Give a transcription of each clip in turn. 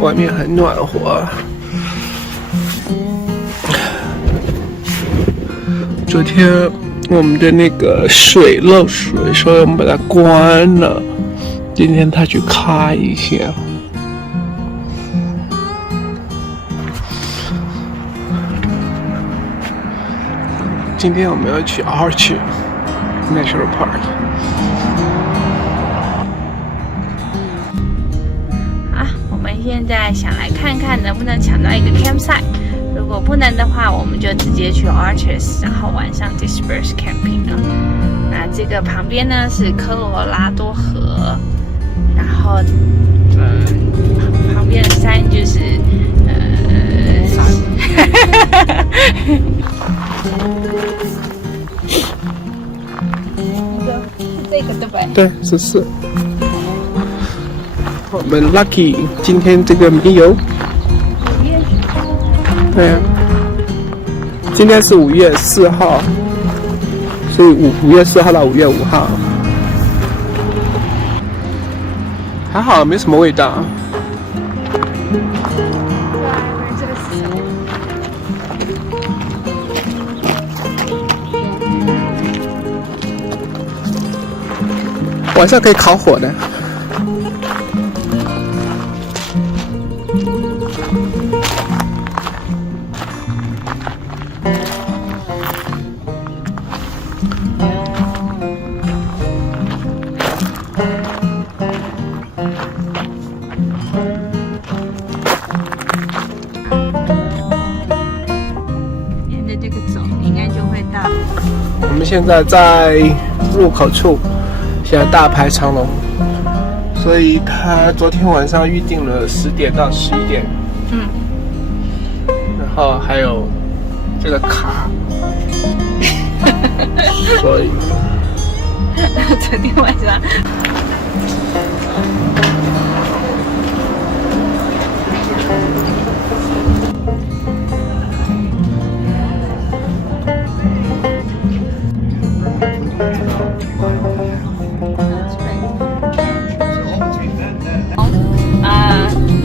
外面很暖和。昨天我们的那个水漏水，所以我们把它关了。今天他去开一下。今天我们要去 Arch National Park。我们现在想来看看能不能抢到一个 campsite。如果不能的话，我们就直接去 Arches， 然后晚上 disperse camping 了。那这个旁边呢是科罗拉多河，然后旁边的山就是这个对不对？对，14。我们 lucky 今天这个没有。对啊，今天是5月4号，所以5月4号到5月5号，还好没什么味道。这个是什么？晚上可以烤火的。沿着这个走，应该就会到。我们现在在入口处，现在大排长龙，所以他昨天晚上预定了10点到11点。然后还有这个卡，所以昨天晚上。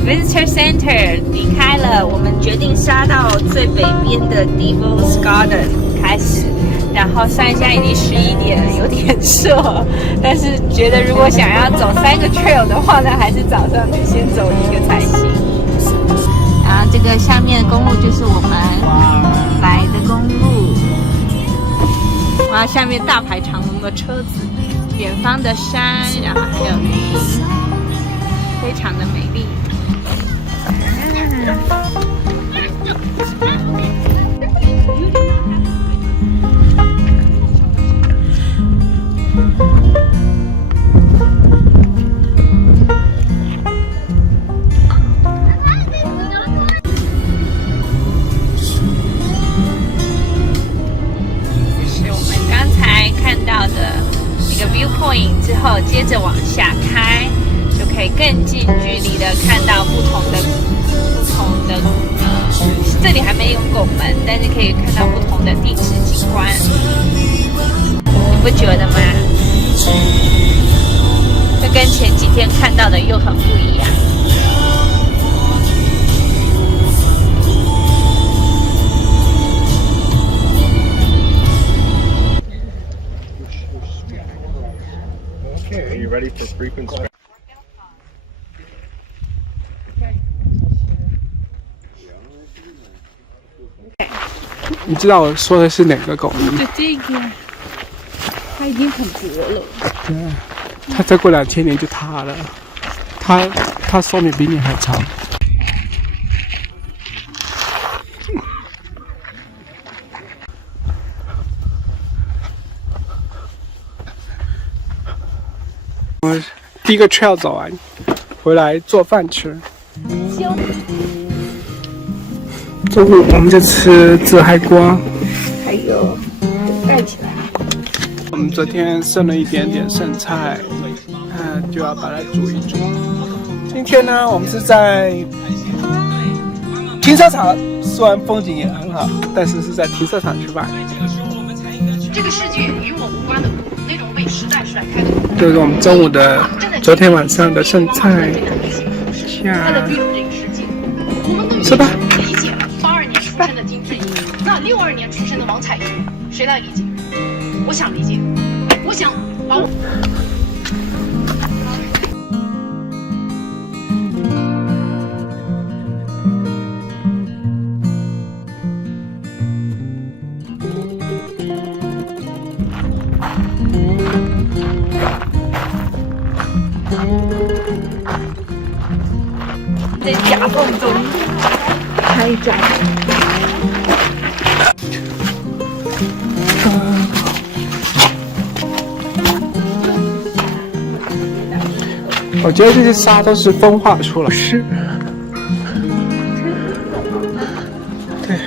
Visitor Center 离开了，我们决定杀到最北边的 Devil's Garden 开始，然后算一下已经11点了，有点瘦，但是觉得如果想要走3个 trail 的话呢，还是早上得先走1个才行。然后这个下面的公路就是我们来的公路，哇，下面大排长龙的车子，远方的山，然后还有云，非常的美丽。是我们刚才看到的一个 viewpoint 之后，接着往下开，就可以更近距离的看到不同的这里还没有拱门，但是可以看到不同的地质景观，你不觉得吗？这跟前几天看到的又很不一样。Okay, are you ready for frequent spec? 你知道我说的是哪个狗吗？就这个，它已经很薄了。对，它再过2000年就塌了，它寿命比你还长。我第一个 trail 走完，回来做饭吃。中午我们就吃自嗨锅，还有盖起来。我们昨天剩了一点点剩菜，就要把它煮一煮。今天呢，我们是在停车场，虽然风景也很好，但是是在停车场吃饭。这个世界与我无关的那种被时代甩开的。这是我们中午的，昨天晚上的剩菜，下。吃吧。理解了82年出生的金智英，那62年出生的王彩云，谁来理解？我想理解，我想把我。在夹缝中拍照。我觉得这些沙都是风化出来，是。对。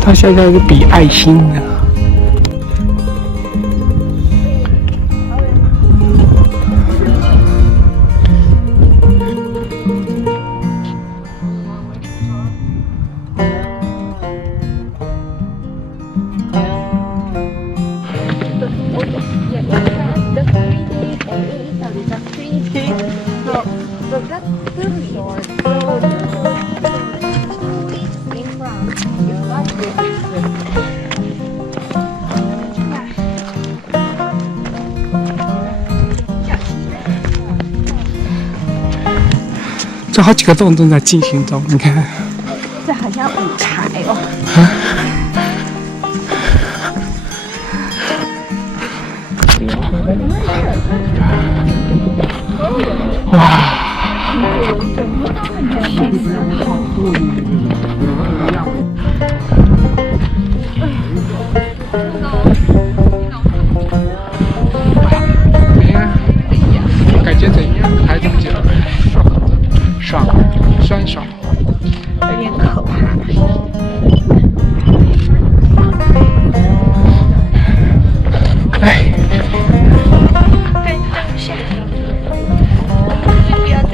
它现在是比爱心的。这好几个洞正在进行中，你看。这好像舞台哦。哇！怎样？感觉怎样？还这么久？爽，酸爽，有点可怕。哎。对，等一下。不要再。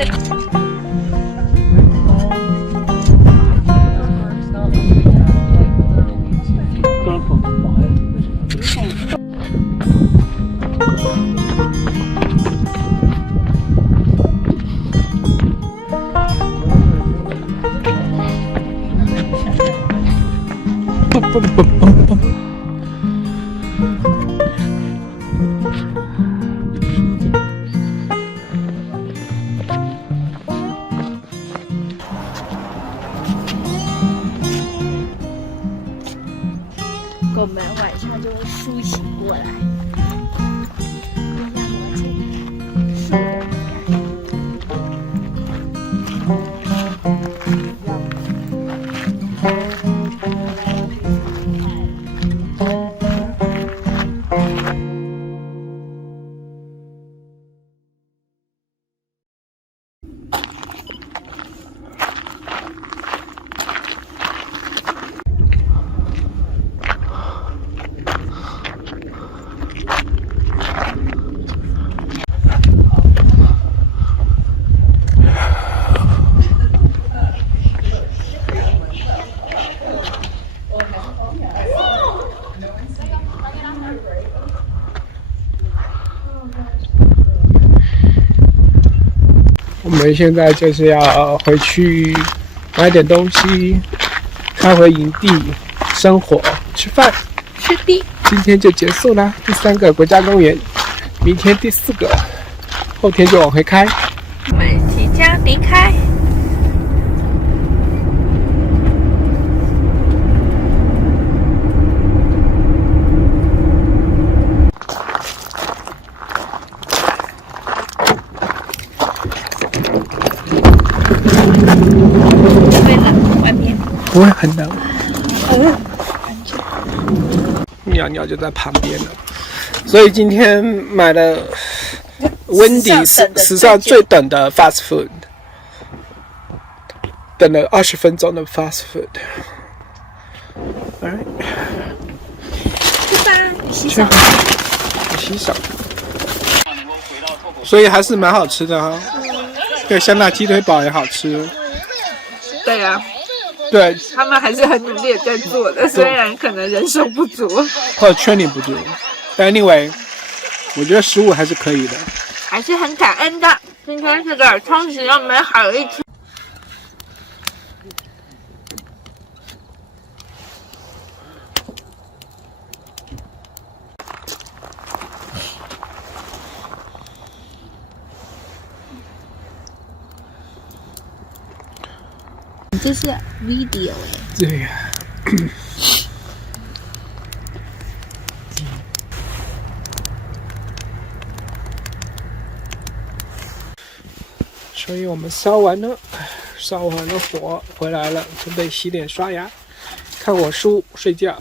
我们晚上就会苏醒过来。我们现在就是要回去买点东西，开回营地生火吃饭。是的。今天就结束啦，第3个国家公园，明天第4个，后天就往回开。我们即将离开。会冷，外面不会很冷。尿尿就在旁边了，所以今天买了温迪史上最短的 fast food， 等了20分钟的 fast food。Alright， 吃饭，洗手，洗手。所以还是蛮好吃的哈、对，香辣鸡腿堡也好吃。对啊。对，他们还是很努力的在做的，虽然可能人手不足，或者圈里不足。但 anyway， 我觉得15还是可以的。还是很感恩的。今天是个充实又美好的一天。这是 video 哎。对呀。所以我们烧完了火回来了，准备洗脸刷牙，看我书睡觉。